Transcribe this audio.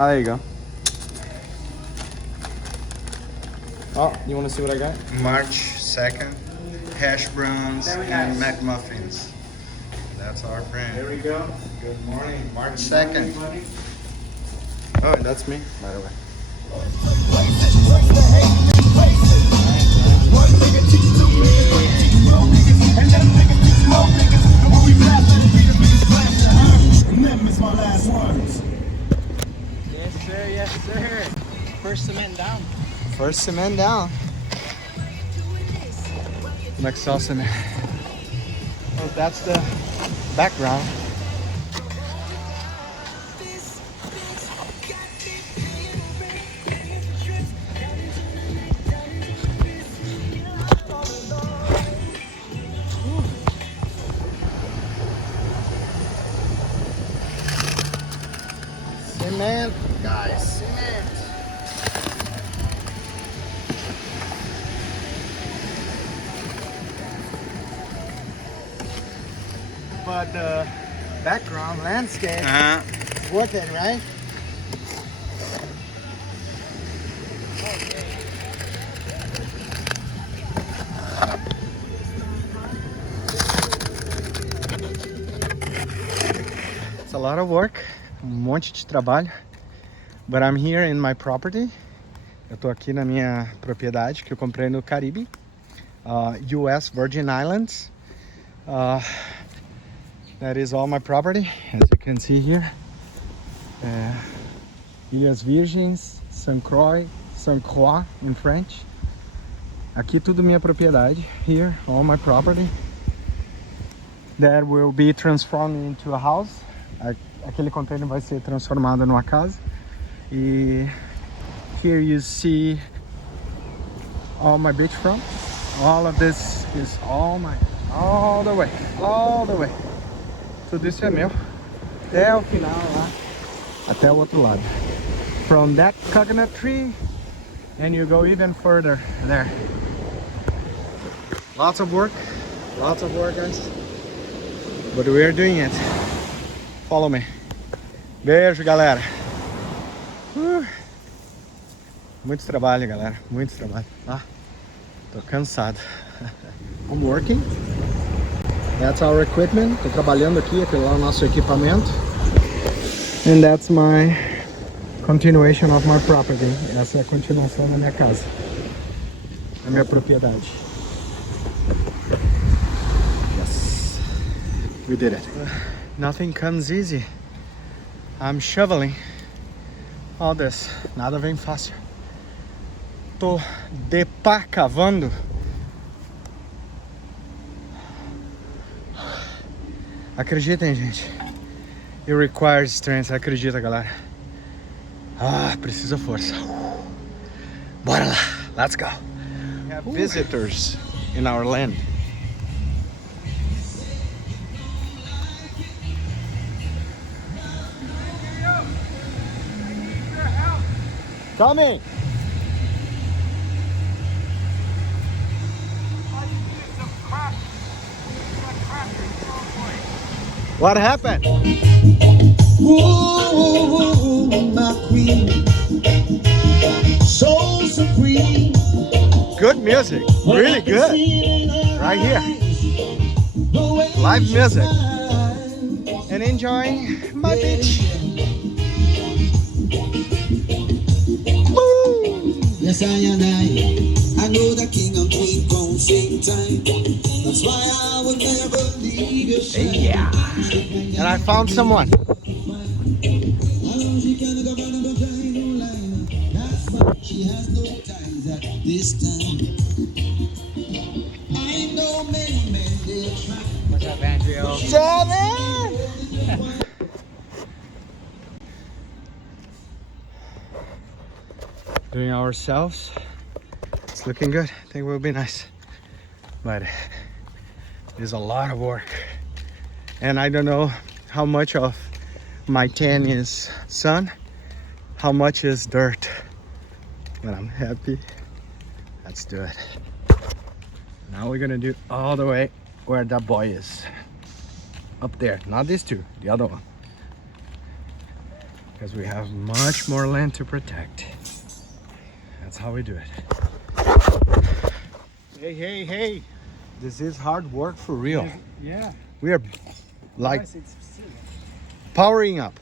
Oh, there you go. Oh, you want to see what I got? March 2nd, hash browns and McMuffins. That's our brand. There we go. Good morning, March 2nd. Oh, and that's me, by the way. Yes, sir. Yes, sir. First cement down. First cement down. Next saw cement. Well, that's the background. Cement, guys, cement. But the background landscape is worth it, right? It's a lot of work, monte de trabalho. But I'm here in my property. Eu tô aqui na minha propriedade que eu comprei no Caribe, US Virgin Islands. That is all my property, as you can see here. Ilhas Virgens, Croix in French. Aqui tudo minha propriedade. Here, all my property. That will be transformed into a house. Aquele container vai ser transformado numa casa. E here you see all my beachfront. All of this is all mine. All the way. Tudo isso é meu. Até o final lá. Até o outro lado. From that coconut tree and you go even further there. Lots of work guys. But we are doing it. Follow me. Beijo, galera. Muito trabalho, galera. Muito trabalho. Tô cansado. I'm working. That's our equipment. Tô trabalhando aqui. Aquele lá é o nosso equipamento. And that's my continuation of my property. Essa é a continuação da minha casa. Da minha propriedade. Yes. We did it. Nothing comes easy. I'm shoveling all this. Nada vem fácil. Tô de pá cavando. Acreditem, gente. It requires strength. Acredita, galera. Precisa força. Bora lá. Let's go. We have visitors in our land. Coming. What happened? Ooh, my queen, so supreme. Good music, really good. Right here, live music, and enjoying my beach. Yes, I know the king and queen come same time. That's why I would never leave your side. Yeah, and I found someone. She has no ties at this time. I know many men they try. What's up, Andrew? Seven. Doing ourselves. It's looking good. I think it will be nice. But there's a lot of work. And I don't know how much of my tan is sun, how much is dirt. But I'm happy. Let's do it. Now we're gonna do all the way where that boy is. Up there. Not these two, the other one. because we have much more land to protect. That's how we do it. Hey, hey, hey. This is hard work for real. Yeah. We are like Yes, it's powering up.